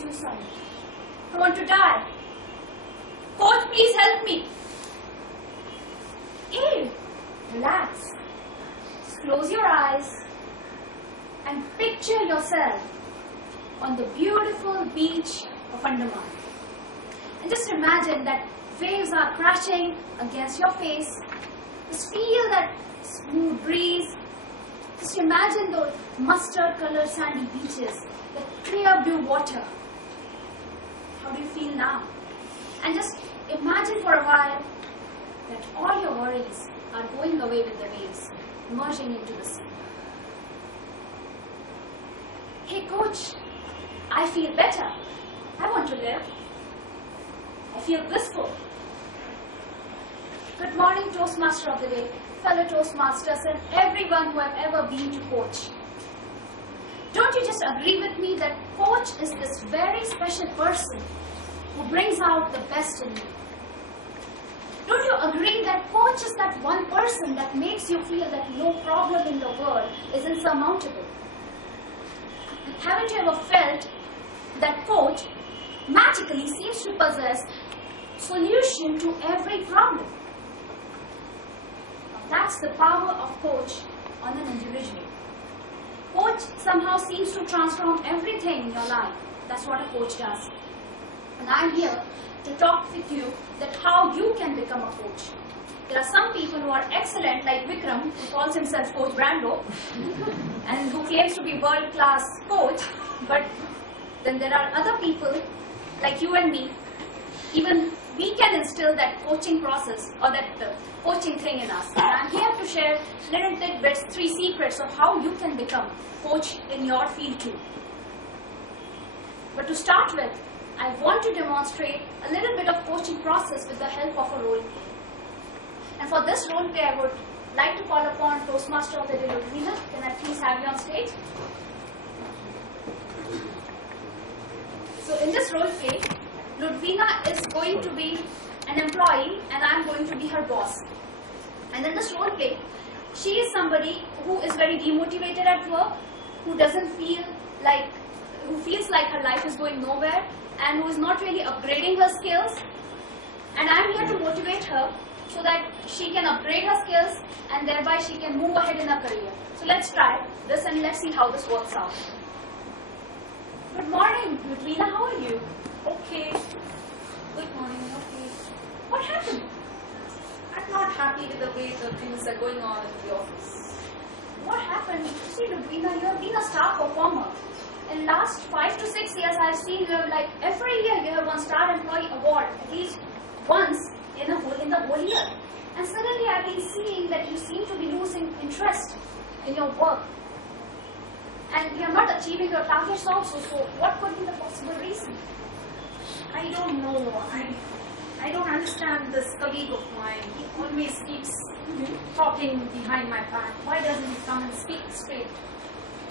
suicide. I want to die. Coach, please help me. Hey, relax. Just close your eyes and picture yourself on the beautiful beach of Andaman. And just imagine that waves are crashing against your face. Just feel that smooth breeze. Just imagine those mustard-colored sandy beaches, the clear blue water. How do you feel now? And just imagine for a while that all your worries are going away with the waves, merging into the sea. Hey coach, I feel better. I want to live. I feel blissful. Good morning, Toastmaster of the day, fellow Toastmasters, and everyone who have ever been to coach. Don't you just agree with me that coach is this very special person who brings out the best in you? Don't you agree that coach is that one person that makes you feel that no problem in the world is insurmountable? Haven't you ever felt that coach magically seems to possess solution to every problem? That's the power of coach on an individual. Coach somehow seems to transform everything in your life. That's what a coach does. And I'm here to talk with you that how you can become a coach. There are some people who are excellent, like Vikram, who calls himself Coach Brando, and who claims to be world-class coach. But then there are other people, like you and me, even we can instill that coaching process or that coaching thing in us. And I'm here to share little tidbits, 3 secrets of how you can become coach in your field too. But to start with, I want to demonstrate a little bit of coaching process with the help of a role play. And for this role play, I would like to call upon Toastmaster of the day, Ludvina. Can I please have you on stage? So in this role play, Ludvina is going to be an employee and I am going to be her boss. And in this role play, she is somebody who is very demotivated at work, who feels like her life is going nowhere, and who is not really upgrading her skills. And I am here to motivate her so that she can upgrade her skills and thereby she can move ahead in her career. So let's try this and let's see how this works out. Good morning, Ludvina. How are you? Okay. Good morning. Okay. What happened? I'm not happy with the way the things are going on in the office. What happened? See, Ludvina, you have been a star performer. In last 5 to 6 years, I have seen you have every year you have won Star Employee Award at least once in the whole year. And suddenly I've been seeing that you seem to be losing interest in your work. And you are not achieving your targets also. So what could be the possible reason? I don't know. I don't understand this colleague of mine. He always keeps talking behind my back. Why doesn't he come and speak straight?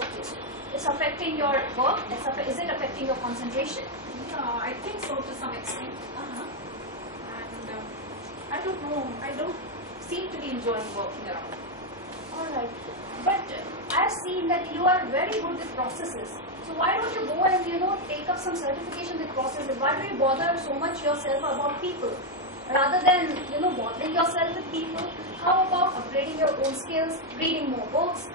Okay. It's affecting your work? Is it affecting your concentration? Yeah, I think so to some extent. And I don't know. I don't seem to be enjoying working around. Alright. But I've seen that you are very good with processes. So why don't you go and take up some certification with processes? Why do you bother so much yourself about people? Rather than bothering yourself with people, how about upgrading your own skills, reading more books,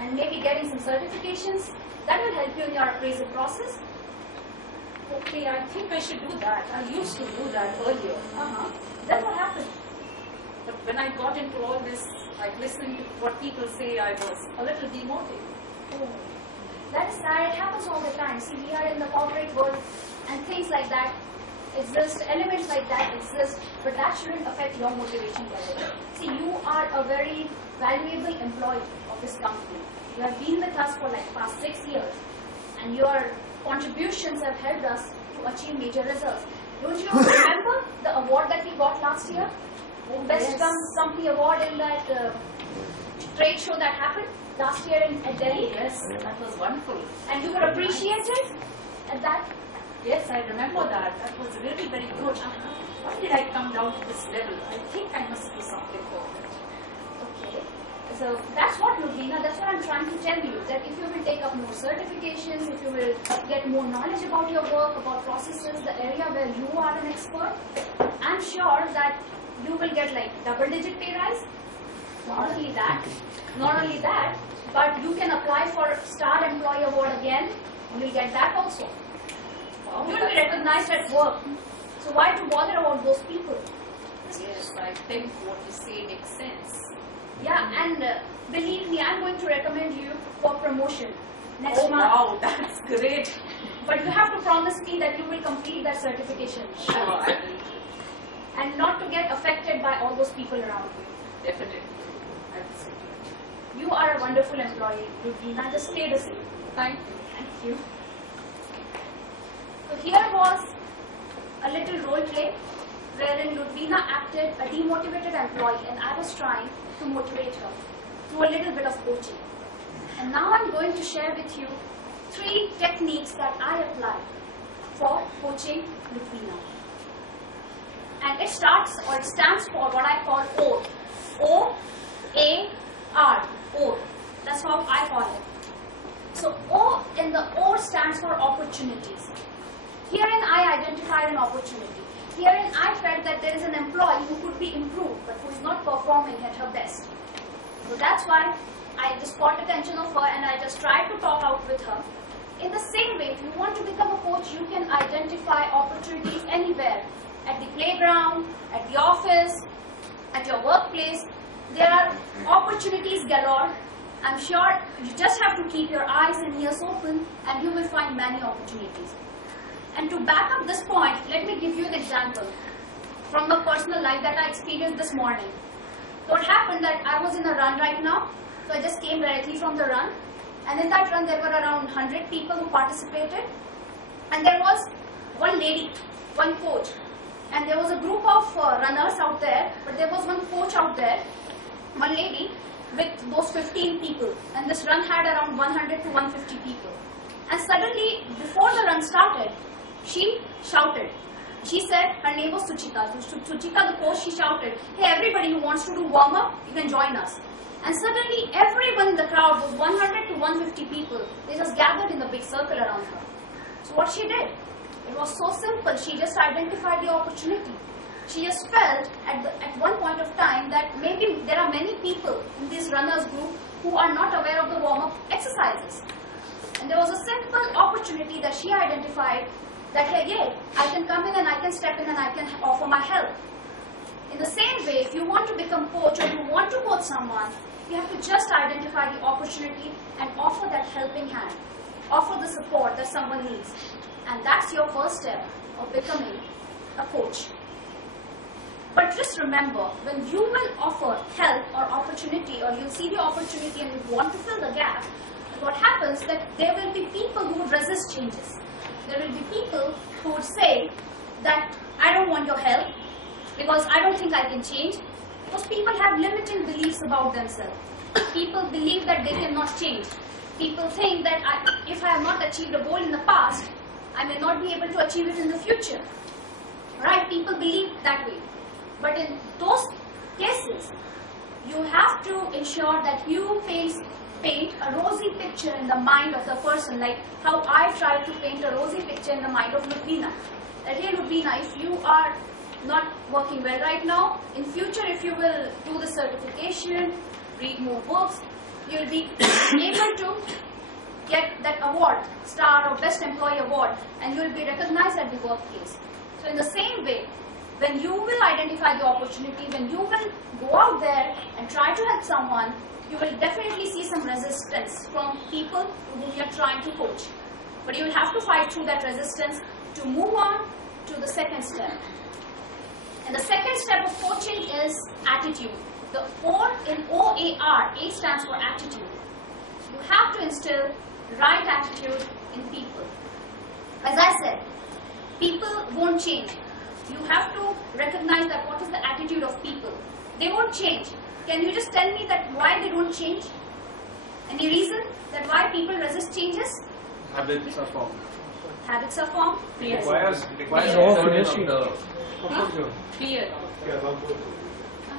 and maybe getting some certifications? That will help you in your appraisal process. Okay, I think I should do that. I used to do that earlier. Then what happened? But when I got into all this, like listening to what people say, I was a little demotivated. Oh, that is sad. It happens all the time. See, we are in the corporate world and things like that exist, elements like that exist, but that shouldn't affect your motivation level. See, you are a very valuable employee of this company. You have been with us for past 6 years, and your contributions have helped us to achieve major results. Don't you remember the award that we got last year? Best Company Award in that trade show that happened last year at Delhi? Yes, that was wonderful. And you were appreciated at that? Yes, I remember that. That was really very good. Why did I come down to this level? I think I must do something for it. Okay. So that's what, Ludvina, that's what I'm trying to tell you. That if you've been take up more certifications, if you will get more knowledge about your work, about processes, the area where you are an expert, I'm sure that you will get like double-digit pay rise. Not only that, but you can apply for Star Employee Award again, and you'll get that also. You will be recognized at work. So why to bother about those people? Yes, I think what you say makes sense. Yeah, and believe me, I'm going to recommend you for promotion next month. Wow, that's great. But you have to promise me that you will complete that certification. Sure, I will. And not to get affected by all those people around you. Definitely. I will say that. You are a wonderful employee, Ludvina. Just stay the same. Thank you. Thank you. So here was a little role play wherein Ludvina acted a demotivated employee and I was trying to motivate her through a little bit of coaching. And now I'm going to share with you 3 techniques that I applied for coaching Ludvina. And it stands for what I call OAR. O-A-R. OAR. That's how I call it. So O in the OAR stands for opportunities. Herein I identified an opportunity. Herein I felt that there is an employee who could be improved but who is not performing at her best. So that's why I just caught attention of her and I just tried to talk out with her. In the same way, if you want to become a coach, you can identify opportunities anywhere. At the playground, at the office, at your workplace. There are opportunities galore. I'm sure you just have to keep your eyes and ears open and you will find many opportunities. And to back up this point, let me give you an example from the personal life that I experienced this morning. So what happened that I was in a run right now, so I just came directly from the run. And in that run there were around 100 people who participated. And there was one lady, one coach. And there was a group of runners out there, but there was one coach out there, one lady with those 15 people. And this run had around 100 to 150 people. And suddenly, before the run started, she shouted. She said, her name was Suchita. So Suchita, the coach, she shouted, hey, everybody who wants to do warm-up, you can join us. And suddenly, everyone in the crowd, was 100 to 150 people, they just gathered in a big circle around her. So what she did? It was so simple. She just identified the opportunity. She just felt at one point of time that maybe there are many people in this runners group who are not aware of the warm-up exercises. And there was a simple opportunity that she identified that, hey, yeah, I can come in and I can step in and I can offer my help. In the same way, if you want to become coach or you want to coach someone, you have to just identify the opportunity and offer that helping hand. Offer the support that someone needs. And that's your first step of becoming a coach. But just remember, when you will offer help or opportunity, or you'll see the opportunity and you want to fill the gap, what happens is that there will be people who would resist changes. There will be people who would say that I don't want your help because I don't think I can change. Because people have limiting beliefs about themselves. People believe that they cannot change. People think that if I have not achieved a goal in the past, I may not be able to achieve it in the future. Right? People believe that way. But in those cases, you have to ensure that you paint a rosy picture in the mind of the person, like how I tried to paint a rosy picture in the mind of Ludvina. That, hey Ludvina, if you are not working well right now, in future if you will do the certification, read more books, you will be able to get that award, Star or Best Employee Award, and you will be recognized at the workplace. So in the same way, when you will identify the opportunity, when you will go out there and try to help someone, you will definitely see some resistance from people whom you are trying to coach. But you will have to fight through that resistance to move on to the second step. And the second step of coaching is attitude. The O in OAR, A stands for attitude. You have to instill right attitude in people. As I said, people won't change. You have to recognize that what is the attitude of people. They won't change. Can you just tell me that why they don't change? Any reason that why people resist changes? Habits are formed. Habits are formed? It requires Fear.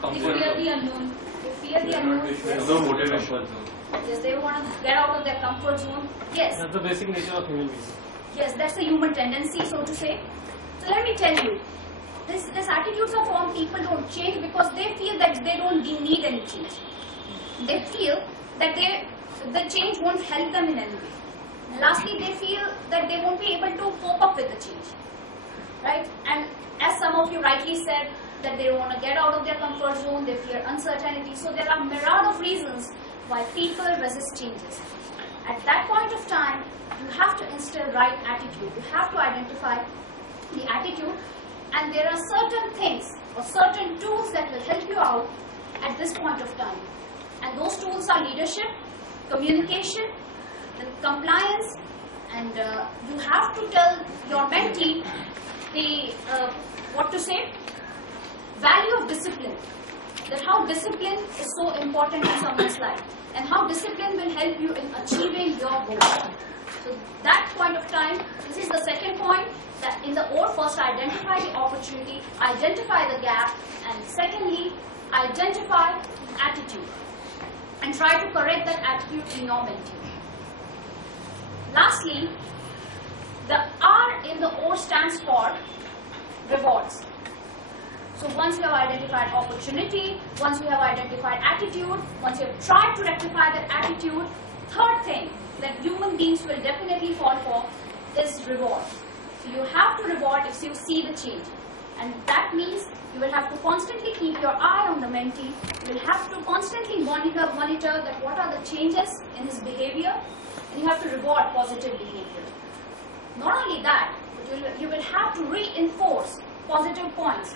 They fear the unknown. They fear the unknown. There's no motivation. Yes, they want to get out of their comfort zone. Yes. That's the basic nature of human beings. Yes, that's the human tendency, so to say. So let me tell you, this attitudes are formed, people don't change because they feel that they don't need any change. They feel that the change won't help them in any way. And lastly, they feel that they won't be able to cope up with the change. Right? And as some of you rightly said, that they want to get out of their comfort zone, they fear uncertainty. So there are a myriad of reasons why people resist changes. At that point of time, you have to instill right attitude. You have to identify the attitude, and there are certain things or certain tools that will help you out at this point of time. And those tools are leadership, communication, then compliance, and you have to tell your mentee the value of discipline, that how discipline is so important in someone's life and how discipline will help you in achieving your goals. So that point of time, this is the second point, that in the OR, first identify the opportunity, identify the gap, and secondly, identify attitude and try to correct that attitude in your mentee. Lastly, the R in the OR stands for rewards. So once we have identified opportunity, once we have identified attitude, once you have tried to rectify that attitude, third thing that human beings will definitely fall for is reward. So you have to reward if you see the change. And that means you will have to constantly keep your eye on the mentee. You will have to constantly monitor that what are the changes in his behavior, and you have to reward positive behavior. Not only that, but you will have to reinforce positive points.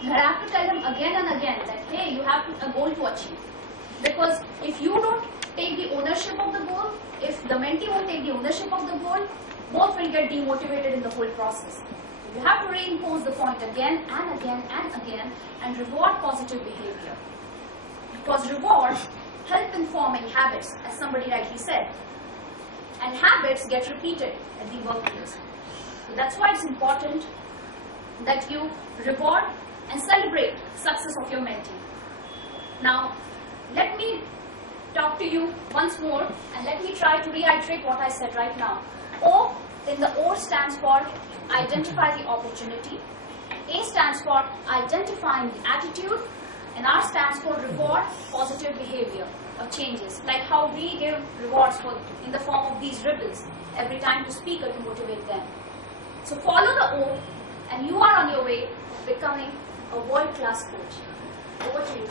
You have to tell him again and again that, hey, you have a goal to achieve. Because if you don't take the ownership of the goal, if the mentee won't take the ownership of the goal, both will get demotivated in the whole process. You have to reinforce the point again and again and again and reward positive behavior. Because rewards help in forming habits, as somebody rightly said. And habits get repeated at the workplace. So that's why it's important that you reward and celebrate success of your mentee. Now, let me talk to you once more and let me try to reiterate what I said right now. O in the O stands for identify the opportunity. A stands for identifying the attitude, and R stands for reward positive behavior or changes, like how we give rewards in the form of these ribbons every time to speaker to motivate them. So follow the O and you are on your way to becoming a world-class coach. Over to you.